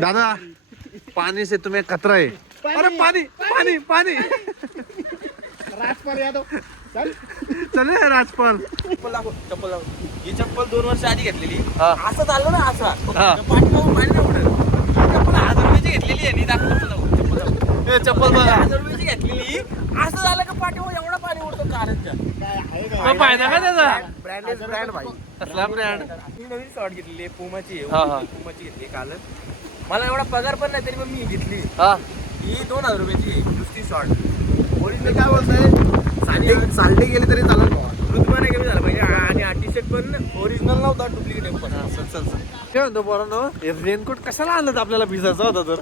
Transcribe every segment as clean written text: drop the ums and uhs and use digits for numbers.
दादा पानी से तुम्हें खतरा है. अरे पानी पानी पानी. राजपाल यादव चल चले राजपाल. चप्पल ही चप्पल 2 वर्ष आधी घेतलेली. हा. असं चाललं ना असं हा. पाठीमागून पाणी नाही उडत. चप्पल 1000 रुपयाची घेतलेली आहे. चप्पल बघा. 1000 रुपयाची घेतलेली. असं झालं का पाठीमागून एवढा पाणी उडतो कारच्या. काय आहे का मग फायदा का त्याचा? ब्रँड इज ब्रँड भाई. कसला ब्रँड? ही नवीन शॉर्ट घेतलेली आहे पुमाची आहे. हा, हा. पुमाची घेतली कालच. मला एवढा पगार पण नाही तरी पण मी घेतली. हा. ही 2000 रुपयाची आहे. नुसती शॉर्ट. ओरिजिनल काय बोलतोय साल्टी गेली तरी चालेल ऋतुमान कमी झाला पाहिजे आणि टी शर्ट पण ओरिजिनल नव्हता डुप्लिकेट पण. काय म्हणतो पोरांनो, रेनकोट कशाला आणलं आपल्याला भिजायचा होता तर?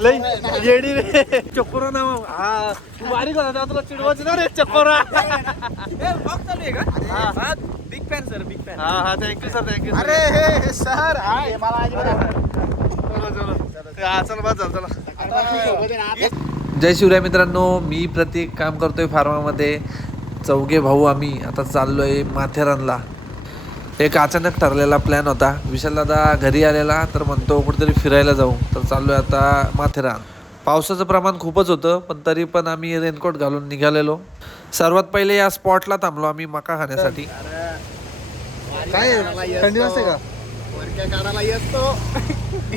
लई येडी रे चकोरा नाव. हा तू बारीक होता तेव्हा तुला चिडवायचं ना रे चकोरा. ब्लॉग चालू आहे का? हा big fan sir big fan. हा हा थँक्यू सर थँक्यू. अरे हे सर हा हे मला अजिबात आवडत चलो चलो. हा चला बस झालं चला. नाही. जय शिवराय मित्रांनो, मी प्रतीक काम करतोय फार्मामध्ये. चौघे भाऊ आम्ही आता चाललोय माथेरानला. एक अचानक ठरलेला प्लॅन होता. विशाल दादा घरी आलेला तर म्हणतो कुठेतरी फिरायला जाऊ. तर चाललोय आता माथेरान. पावसाचं प्रमाण खूपच होतं पण तरी पण आम्ही रेनकोट घालून निघालेलो. सर्वात पहिले या स्पॉटला थांबलो आम्ही मका खाण्यासाठी. काय थंडी वाजते का? वरक्या काढायला येतो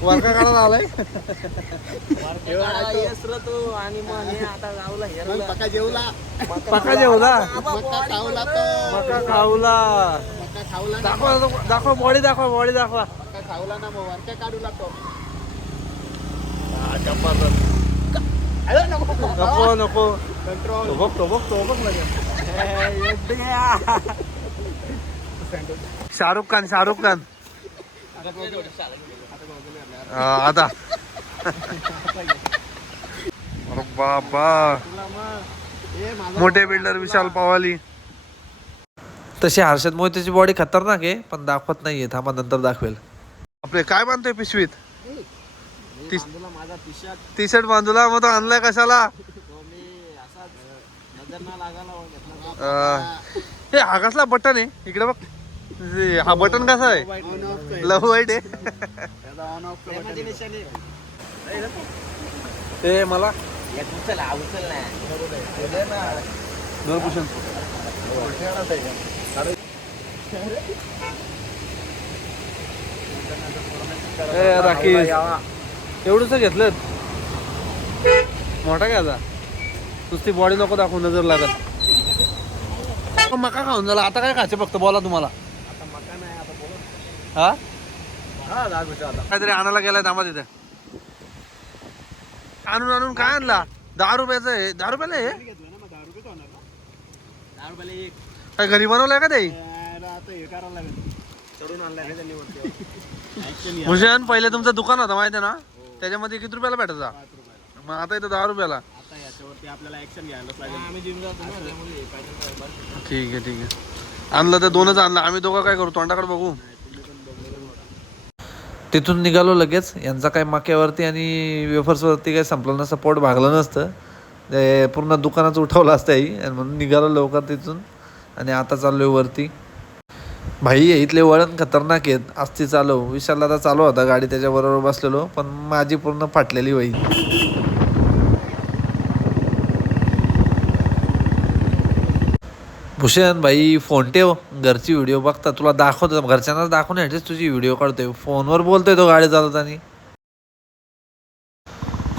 वारका काढायला आलाय. तो आणि मग हे आता गावला हेरला. पका जेवला पका जेवला. मका खावला तो मका खाऊला. मका खावला ना दाखवा दाखवा बॉडी दाखवा बॉडी दाखवा. मका खावला ना मग वरक्या काढू लागतो नको नको. कंट्रोल तो बघतो लगेच. शाहरुख खान शाहरुख खान. आता अरे बाबा मोठे बिल्डर विशाल पवाली. तशी हर्षद मोहितेची बॉडी खतरनाक आहे पण दाखवत नाहीये. थांबा नंतर दाखवेल. आपले काय बांधतोय पिशवीत? माझा टी टी शर्ट बांधूला मग तो आणलाय कशाला? मी असाच नजर ना लागायला. हे हा कसला बटन आहे इकडे बघ. हा बटन कसा आहे? लव वाईट आहे. ते मला उचल ना धरभूषण राखी एवढंच घेतलं. मोठा घ्यायचा नुसती बॉडी नको दाखवून नजर लागत. मका खाऊन झाला. आता काय खायचं फक्त बोला तुम्हाला. हा काहीतरी आणायला गेलाय थांबा तिथे. आणून आणून काय आणला? 10 रुपयाचं आहे. 10 रुपयाला आहे काय? घरी बनवलंय का ते? भूषण पहिले तुमचं दुकान होतं माहिती आहे ना? त्याच्यामध्ये किती रुपयाला भेटायचा? मग आता इथं 10 रुपयाला. आपल्याला ऍक्शन घ्यायला लागेल. ठीक आहे ठीक आहे. आणलं तर 2च आणलं. आम्ही दोघं काय करू? तोंडाकडे बघू. तिथून निघालो लगेच. यांचा काही मक्यावरती आणि वेफर्सवरती काही संपलं नसतं. पोट भागलं नसतं. ते पूर्ण दुकानाचं उठवलं असतं आणि म्हणून निघालो लवकर तिथून. आणि आता चाललोय वरती. भाई इथले वळण खतरनाक आहेत. असती चालव. विशाल दादा चालू होता गाडी त्याच्याबरोबर बसलेलो पण माझी पूर्ण फाटलेली बाई. भूषण भाई फोन ठेव. घरची व्हिडिओ बघता तुला दाखवतो. घरच्यांना दाखवण्यासाठीच तुझी व्हिडिओ काढतोय. फोनवर बोलतोय तो गाडी चालवताना.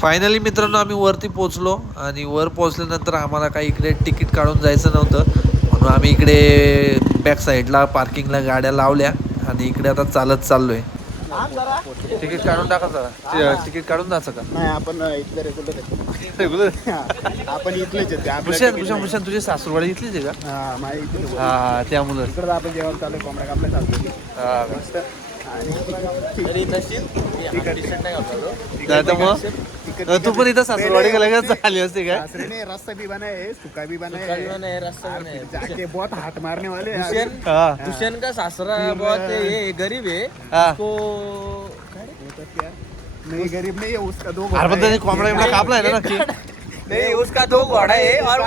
फायनली मित्रांनो आम्ही वरती पोहोचलो. आणि वर पोहोचल्यानंतर आम्हाला काही इकडे तिकीट काढून जायचं नव्हतं म्हणून आम्ही इकडे बॅक साईडला पार्किंगला गाड्या लावल्या आणि इकडे आता चालत चाललोय. तिकीट काढून टाकायचं. तिकीट काढून जायचं का? नाही आपण इथलं रेग्युलर. आपण इथलेच आहेत. भूषण तुझी सासूरवाडी इथलीच आहे का? हा माझ्या इथे हा त्यामुळं. इकडं आपण जेवण चालू कोंबड्या कापल्या चालतो. तरी नशील टी शर्ट नाही घातला. मग तू पण इथं सासूरवाडी गेला झाली असते काय? ने रास्ता भी बना है, सुखा भी बना है, रास्ता बनाया है. जाके बहुत हाथ मारने वाले हैं। भूषण का सासरा बहुत ये गरीब है. हाँ. उसको नहीं गरीब नहीं है, उसका 2 अरे पण त्याने कोंबडा बिबडा कापलाय ना नक्की. नहीं उसका 2 घोड़ा है और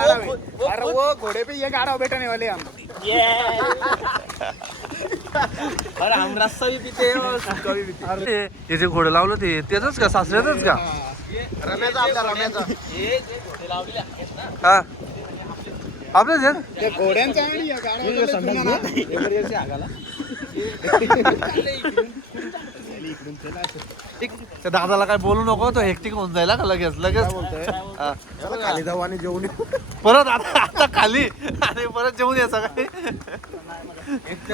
वो घोड़े पे ये गाड़ा बैठाने वाले हम. अरे हम रस्सा भी पीते और सुक्का भी पीते अरे हे जे घोडं लावलं ते त्याच का सासऱ्याच का रम्याचा आपल्या रम्याचा हे जे घोडे लावलेले आहेत ना हा आपल्याच आहेत? ते घोड्यांचा आणि या गाड्यांचा एमर्जन्सी आगाला त्या दादाला काय बोलू नको तो हेक्टिक होऊन जाईल का लगेच लगेच हा. खाली जाऊ आणि जेवण येऊ. परत आता खाली आणि परत जेवून या सकाळी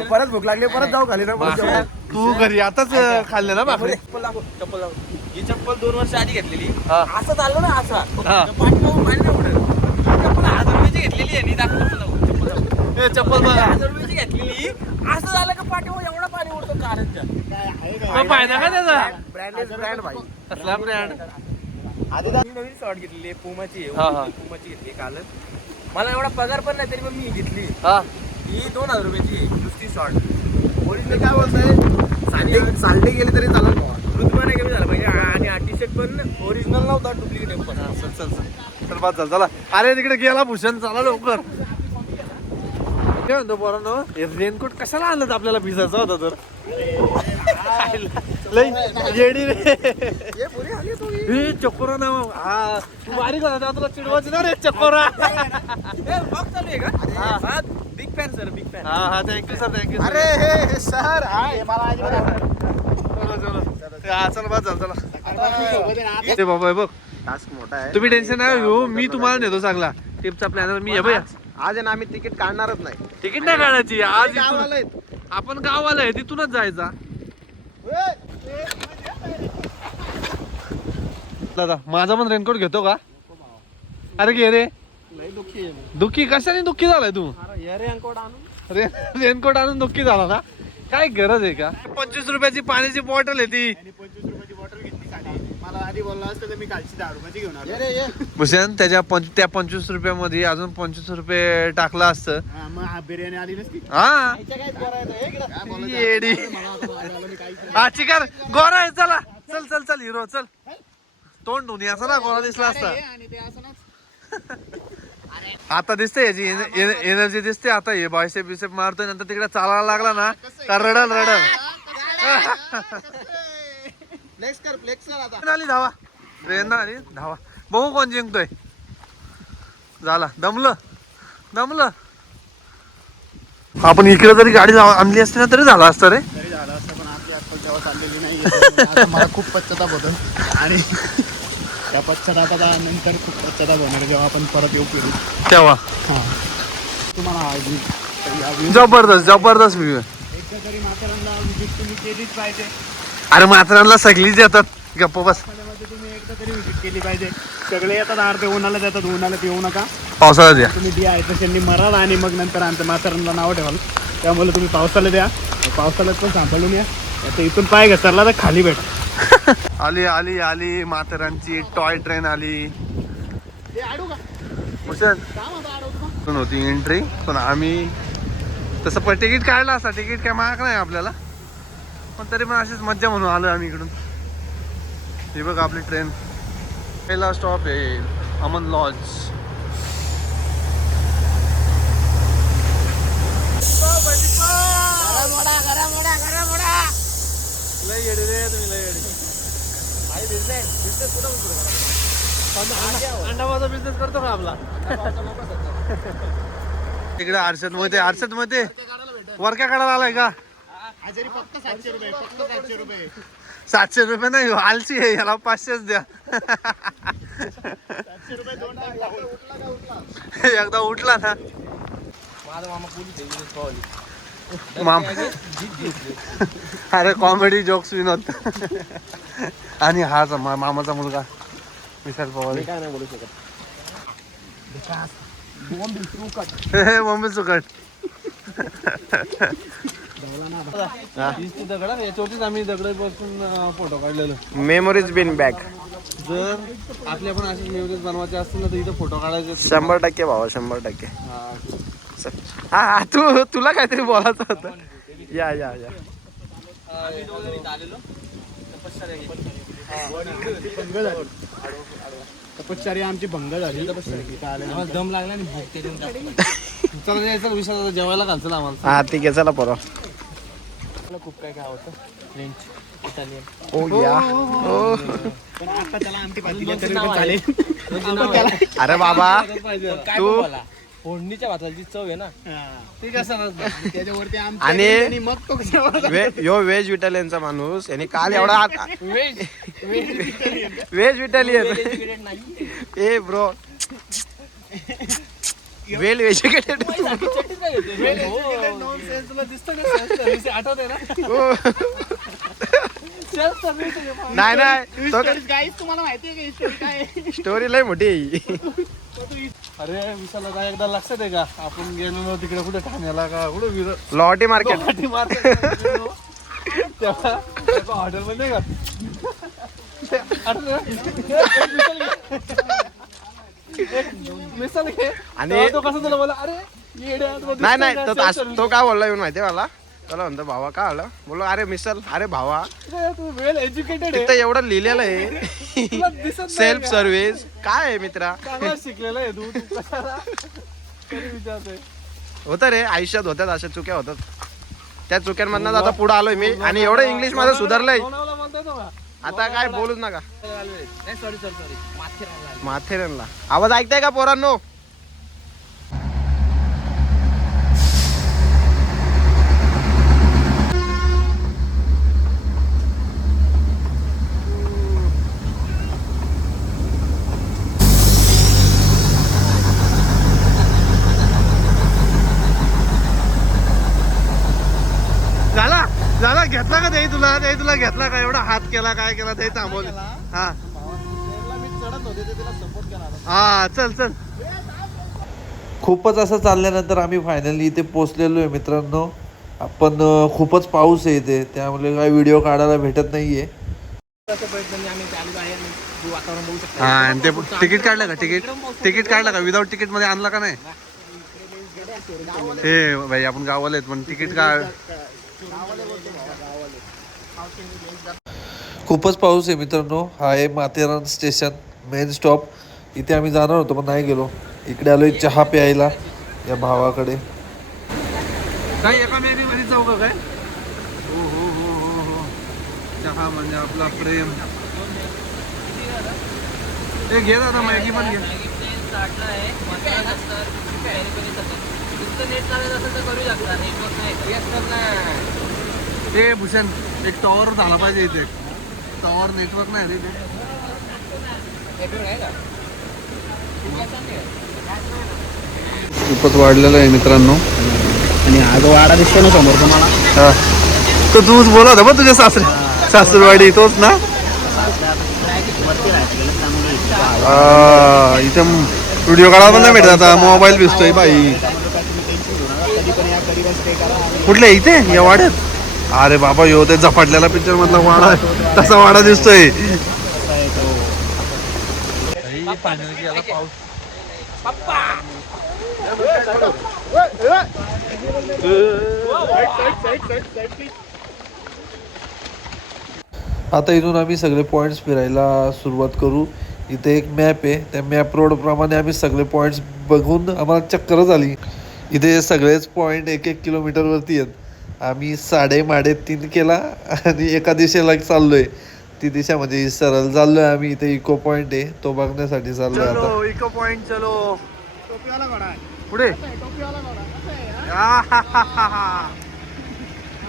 परत भूक लागली परत जाऊ खाली ना परत जेवू. तू घरी आताच खाल्ले ना भाकरी चप्पल दाखव चप्पल दाखव ही चप्पल 2 वर्ष आधी घेतलेली हा. असं चाललं ना असा हा. पाठीमागून पाणी नाही उडत चप्पल 1000 रुपयाची घेतलेली आहे नी दाखव चप्पल दाखव चप्पल दाखव हे चप्पल बघा 1000 रुपयाची घेतलेली असं झालं का पाठीमागून एवढा पाणी उडतो कारंच्या मग फायदा काय त्याचा ब्रँड इज ब्रँड भाई. कसला ब्रँड आधी मी नवीन शॉर्ट घेतलेली आहे पुमाची हा, हा. आहे पुमाची घेतली कालच मला एवढा पगार पण नाही तरी पण मी घेतली हा ही 2000 रुपयाची आहे नुसती शॉर्ट ओरिजिनल काय बोलतोय साल्टी गेली तरी चालेल भावा. ऋतुमान कमी झाला पाहिजे आणि हा टी शर्ट पण ओरिजिनल नव्हता डुप्लिकेट आहे पण चल चल चल चल बाद झालं चला अरे तिकडे गेला भूषण चला लवकर काय म्हणतो पोरांनो हे रेनकोट कशाला आणलं आपल्याला भिजायचा होता तर लय येडी रे हे चकोरा नाव हा तू बारीक होता तेव्हा तुला चिडवायची ना रे चकोरा ब्लॉग चालू आहे का हा big fan sir big fan हा हा थँक्यू सर थँक्यू अरे हे सर हे मला चलो चलो हा चल बाद झालं चला ते बाबा हे बघ टास्क मोठा आहे. तुम्ही टेन्शन नाही घेऊ मी तुम्हाला नेतो चांगला टिपचा प्लॅनर मी आहे बघ आज आहे ना आम्ही तिकीट काढणारच नाही. तिकीट नाही काढायची आज इथून- गावाला आहेत. आपण गावाला आहे तिथूनच जायचा दादा माझा पण रेनकोट घेतो का अरे घे रे दुःखी कशाने दुःखी झालाय तू रेनकोट आणून दुःखी झाला ना काय गरज आहे का 25 रुपयाची पाण्याची बॉटल आहे ती 25 रुपयाची बॉटल घेतली खाली. मला आधी बोलला असतं तर मी कालची 10 रुपयाची घेऊन आलो. भूषण त्या 25 रुपयामध्ये अजून 25 रुपये टाकलं असतं हा, मग हा बिर्याणी आली नसती. हा येडी हा चिकार गोरा आहे चला चल चल चल हिरो चल तोंड धुनी असा ना गोरा दिसला असता आणि ते असं ना आता दिसते याची एनर्जी दिसते आता हे बायसेप बिसेप मारतोय नंतर तिकडे चालायला लागला ना का रडल रडल फ्लेक्स कर आता. आली धावा ट्रेन आली धावा बघू कोण जिंकतोय झाला दमलं आपण इकडे जरी गाडी आणली असती ना तरी झाला असतं रे तरी झालं असतं पण आपली आजकाल जेव्हा चाललेली नाही आता मला खूप पश्चाताप होतो आणि त्या पश्चातापानंतर खूप पश्चाताप होणार जेव्हा आपण परत येऊ फिरू. तेव्हा तुम्हाला जबरदस्त व्ह्यू आहे एकदा तरी माथेरानला विजिट तुम्ही केलीच पाहिजे. अरे मात्रांना सगळीच येतात गप्प बस मध्ये तुम्ही एकदा तरी विजिट केली पाहिजे. सगळे येतात अर्धे उन्हाळ्यात येतात उन्हाळ्यात येऊ नका. पावसाळ्यात द्या तुम्ही डिहायड्रेशननी मराल आणि मग नंतर आमच्या माथेरानला नाव ठेवाल. त्यामुळे तुम्ही पावसाला द्या पावसाळ्यात पण सांभाळून या. आता इथून पाय घसरला तर खाली भेट. आली आली आली माथेरानची टॉय ट्रेन आली भूषण होती एंट्री पण आम्ही तसं पण तिकीट काढलं असता तिकीट काय महाग नाही आपल्याला पण तरी पण अशीच मज्जा म्हणून आलो आम्ही इकडून. हे बघ आपली ट्रेन पहिला स्टॉप आहे अमन लॉज. लय येडे रे तुम्ही लय येडे. अंडाचा बिझनेस करतो का आपला तिकडे आरशद मध्ये वरक्या काढायला आलाय का आजारी फक्त 700 रुपये फक्त 700 रुपये 700 रुपये नाही आलची आहे याला 500च द्या 700 रुपये दोन टाइम लागतो. उठला का उठला. एकदा उठला ना माझा मामा पोलीस आहे विनोद पवाली मामा अरे कॉमेडी जोक्स विनोद आणि हाच मामाचा मुलगा विशाल पवार काय नाही बोलू शकत. बॉम्बे सुकट याच्यावरतीच आम्ही दगड बसून फोटो काढलेलो. मेमोरीज बिन बॅक जर आपल्या पण असे मेमोरीज बनवायचे असतील ना तर इथं फोटो काढायचे 100% भावा 100%. हा. हा तुला काहीतरी बोलायचं होतं या तपश्चर्या आमची भंग झाली. दम लागला आणि भूक ते चला यायचं विषय जेवायला घालचं आम्हाला. हा ठीक आहे चला परवा मला खूप काय काय आवडतं फ्रेंच इटालियन ओ या हो. पण आता त्याला आमटी पाहिजे दोन-तीन तरी नाव पण आहे. चालेल. अरे बाबा काय तू- बोला फोडणीच्या भाताची चव आहे ना हा. ती कसं नसतं त्याच्यावरती आमटी आणि- आणि मग तो कशावर यो व्हेज इटालियनचा माणूस यांनी काल एवढा व्हेज व्हेज इटालियन एज्युकेटेड नाही ए ब्रो वेल एज्युकेटेड माझ्यासारखी चटणी काय घेते? हो. nonsense तुला दिसतं का? Self service आठवतंय ना Self service आहे. नाही नाही तो Stories guys, तुम्हाला माहिती आहे का स्टोरी काय आहे? स्टोरी लय मोठी आहे. अरे विशाला काय एकदा लक्षात आहे का आपण गेलेलो तिकडे कुठे ठाण्याला का कुठे विर लॉटी मार्केट गुवाहाटी मार्केट गेलो. तेव्हा हॉटेल मध्ये का मिसल घे आणि- तेव्हा तो कसं तुला बोला अरे येड्या, तुला दिसतंय नाही नाही का? तो Self तास- service. तो काय बोलला येऊन माहितीये मला त्याला म्हणतो भावा काय आलं बोललो अरे मिसल अरे भावा अरे, तू वेल एज्युकेटेड तिथं आहे एवढं लिहिलेलं तुला आहे दिसत नाही सेल्फ का? सर्व्हिस काय आहे मित्रा चांगला शिकलेला आहे तू तू कशाला तरी विचारतोय होतं रे आयुष्यात होत्यात अशा चुक्या होतात त्या चुक्यांमधनं आता पुढे आलोय मी आणि एवढं इंग्लिश माझं सुधारलंय लोणावळा म्हणतोय तो का? आता काय बोलूच नका नाही सॉरी माथेरान माथेरनला आवाज ऐकताय का पोरांनो झाला झाला घेतला का तुला घेतला का एवढा हात केला काय केला ते थांबवले हा मी चढत होते ते तिला सपोर्ट केला होता. हा चल चल खूपच असं चालल्यानंतर आम्ही फायनली इथे पोचलेलो आहे मित्रांनो. आपण खूपच पाऊस आहे इथे त्यामुळे काही व्हिडिओ काढायला भेटत नाहीये. प्रयत्नांनी आम्ही चालू आहे आणि तू वातावरण बघू शकता हा आणि ते तिकीट काढलं का तिकीट काढलं का विदाऊट तिकीट मध्ये आणलं का नाही हे भाई आपण गावाला आहेत पण तिकीट काढ खूपच पाऊस आहे मित्रांनो. हा आहे माथेरान स्टेशन मेन स्टॉप. इथे आम्ही जाणार होतो पण नाही गेलो. इकडे आलोय चहा प्यायला या भावाकडे. काय एका मॅगी मध्ये जाऊ का काय हो हो हो हो हो चहा म्हणजे आपला प्रेम हे घे दादा मॅगी पण घे ते भूषण एक टॉवर झाला पाहिजे इथे टॉवर नेटवर्क नाही रे इथे खूपच वाढलेलं आहे मित्रांनो आणि हा जो वाडा दिसतो ना समोर तुम्हाला हा तो तूच बोला होता बघ तुझ्या सासरवाडी तोच ना वरती राहते इथं व्हिडिओ काढायला पण नाही भेटत आता मोबाईल दिसतोय बाई कधी पण या कधी पण स्टे करा आणि कुठले इथे या वाड्यात अरे बाबा यो ते झपाटलेला पिक्चर मधला वाडा आहे. तसा वाडा दिसतोय कसा आहे तो आता इथून आम्ही सगळे पॉईंट्स फिरायला सुरुवात करू. इथे एक मॅप आहे त्या मॅप रोड प्रमाणे आम्ही सगळे पॉईंट्स बघून आम्हाला चक्करच आली. इथे सगळेच पॉईंट 1-1 किलोमीटरवरती आहेत. आम्ही 3.5 केला आणि एका दिशेला चाललोय. ती दिशा म्हणजे सरळ चाललोय आम्ही. इथे इको पॉईंट आहे तो बघण्यासाठी चाललोय आता. इको पॉइंट चलो टोपीवाला घोडा आहे. पुढे टोपीवाला घोडा कसा आहे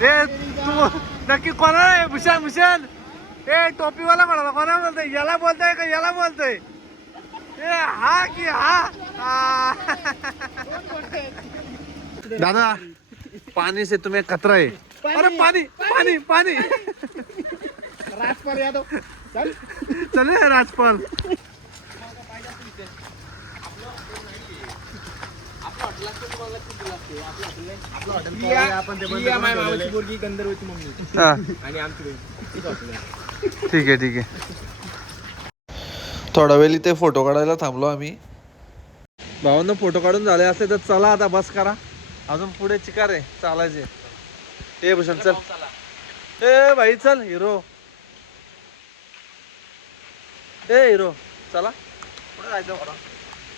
ए तू नक्की कोणा आहे भूषण भूषण ए टोपीवाला कोणाला कोणा बोलतोय याला बोलतोय का याला बोलतोय ए हा की हा दादा पानी से तुम्हें खतरा है अरे पानी पानी पानी राजपाल यादव चल चले राजपाल आपण ते मामाची पोरगी गंधर्वची मम्मी हा आणि आमची बहीण. ठीक आहे ठीक आहे थोडा वेळ इथे फोटो काढायला थांबलो आम्ही. भावांना फोटो काढून झाले असते तर चला आता बस करा अजून पुढे चिकार आहे चालायचे ए भूषण चल ए भाई चल हिरो ए हिरो चला कुठे जायचं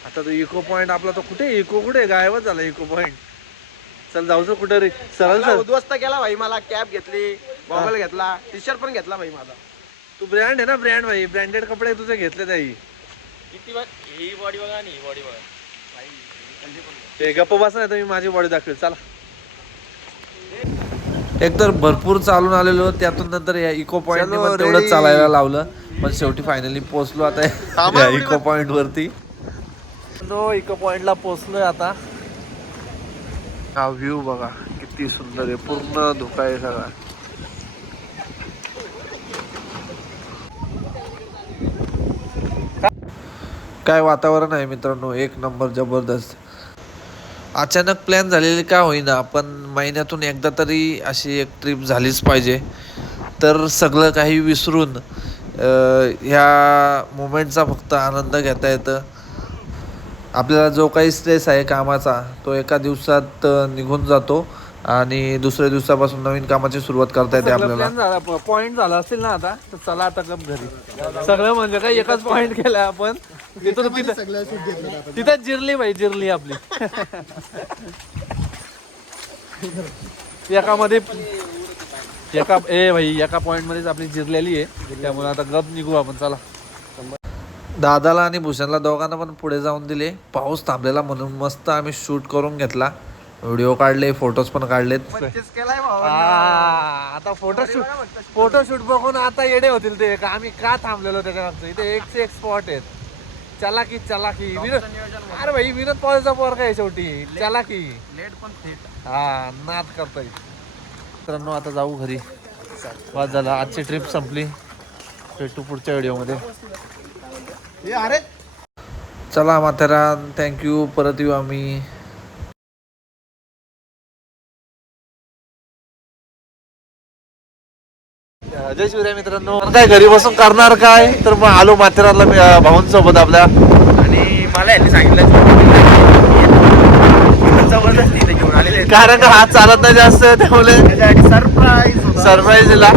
आता तो इको पॉइंट आपला तो कुठे इको कुठे गायबच झाला इको पॉइंट चल जाऊचं कुठे रे सरळ सर उद्ध्वस्त केला भाई मला. कॅप घेतली, गॉगल घेतला, टी शर्ट पण घेतला भाई माझा. तू ब्रँड आहे ना ब्रँड भाई ब्रँडेड कपडे तुझे घेतले ताई. किती ही बॉडी बघा आणि ही बॉडी बघा. ते गप्प बसा नाही तर मी माझी बॉडी दाखवेल चला. एकतर भरपूर चालून आलेलो त्यातून नंतर या इको पॉइंट चलो, तेवढं ready. चालायला लावलं पण शेवटी फायनली पोहोचलो आता या इको पॉइंट वरती. इको पॉइंटला पोहोचलोय आता. हा व्ह्यू बघा किती सुंदर आहे पूर्ण धुका आहे सगळा. काय वातावरण आहे मित्रांनो एक नंबर जबरदस्त. अचानक प्लॅन झालेली का होईना पण महिन्यातून एकदा तरी अशी एक ट्रिप झालीच पाहिजे तर सगळं काही विसरून ह्या मोमेंटचा फक्त आनंद घेता येतं. आपल्याला जो काही स्ट्रेस आहे कामाचा तो एका दिवसात निघून जातो आणि दुसऱ्या दिवसापासून नवीन कामाची सुरुवात करता येते आपल्याला. पॉइंट झाला असेल ना आता तर चला आता गप घरी. सगळं म्हणजे काय एकच पॉइंट केला आपण. तिथं जिरली भाई जिरली आपली. एका पॉइंट मध्येच आपली जिरलेली आहे त्यामुळे आता गप निघू आपण चला. दादाला आणि भूषणला दोघांना पण पुढे जाऊन दिले. पाऊस थांबलेला म्हणून मस्त आम्ही शूट करून घेतला. व्हिडिओ काढले फोटोज पण काढलेत. आता फोटोशूट बघून आता येडे होतील ते का आम्ही का थांबलेलो त्याच्या मागचं. इथे एक से एक स्पॉट आहेत. चला की विनोद. अरे भाई विनोद पॉलचा पोरगा आहे शेवटी. चला की लेट पण थेट. हा नाद करता येईल. मित्रांनो आता जाऊ घरी. वाद झाला आजची ट्रिप संपली. भेटू पुढच्या व्हिडिओमध्ये. अरे चला माथेरान थँक्यू. परत येऊ आम्ही. जय शिवराय मित्रांनो. काय घरी बसून करणार काय तर मग आलो माथेरानला भाऊंसोबत आपल्या. आणि मला यांनी सांगितलं जबरदस्ती इथे घेऊन आलेले कारण का हात चालत नाही जास्त त्यामुळे सरप्राईज सरप्राईज दिला.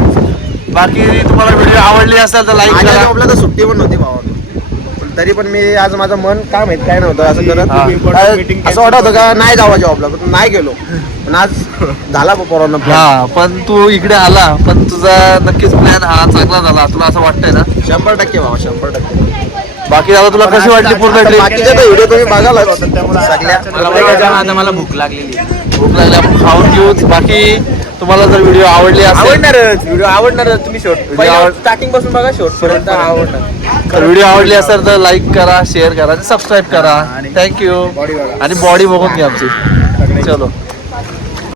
बाकी तुम्हाला व्हिडिओ आवडली असेल तर लाईक करा. जॉबला तर सुट्टी पण नव्हती भावा. तरी पण मी आज माझं मन काय माहित काय नव्हतं असं करत. असं वाटत होतं का नाही जावा जॉबला पण नाही गेलो. पण आज झाला पोरांना हा पण तू इकडे आला पण तुझा नक्कीच प्लॅन हा चांगला झाला तुला असं वाटतंय ना. 100% भावा 100%. बाकी आता तुला कशी वाटली पूर्ण ट्रिप. बाकीचे तर व्हिडिओ तुम्ही बघायला सगळ्या मला भूक लागलेली. भूक लागली आपण खाऊन घेऊ. बाकी तुम्हाला जर व्हिडिओ आवडली असेल व्हिडिओ आवडणारच. तुम्ही शॉर्ट स्टार्टिंग पासून बघा शॉर्ट पर्यंत आवडणार. तर व्हिडिओ आवडली असेल तर लाईक करा शेअर करा आणि सबस्क्राईब करा. थँक्यू. आणि बॉडी बघून घ्या आमची. चलो.